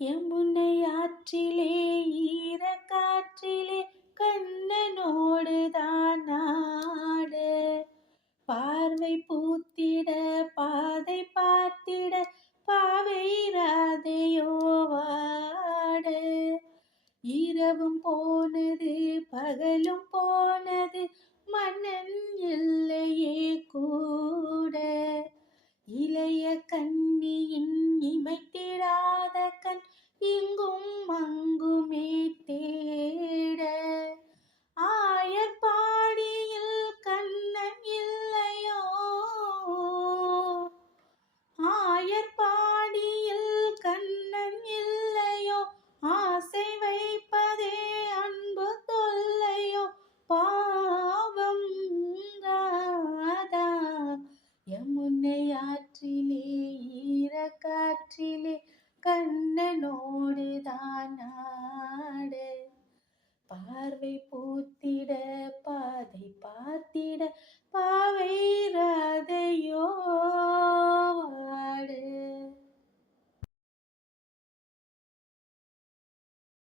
யமுனை ஆற்றிலே ஈரக்காற்றிலே கண்ணனோடு தான் நாட பார்வை பூத்திட பாதை பார்த்திட பாவை ராதையோ வாட இரவும் போனது பகலும் போனது மன்னன் இல்லையே கூட இளைய கண்ணியின் இமைத்திடாத கண் இங்கும் அங்குமே தேட ஆயர்பாடியில் கண்ணன் இல்லையோ ஆயர்பாடியில் கண்ணன் இல்லையோ ஆசை வைப்பதே அன்பு தொல்லையோ பாவம் ராதா யமுனை ஆற்றிலே ஈரக்காற்றிலே கண்ணனோடு தான் நாட பார்வை பூத்திட பாதை பார்த்திட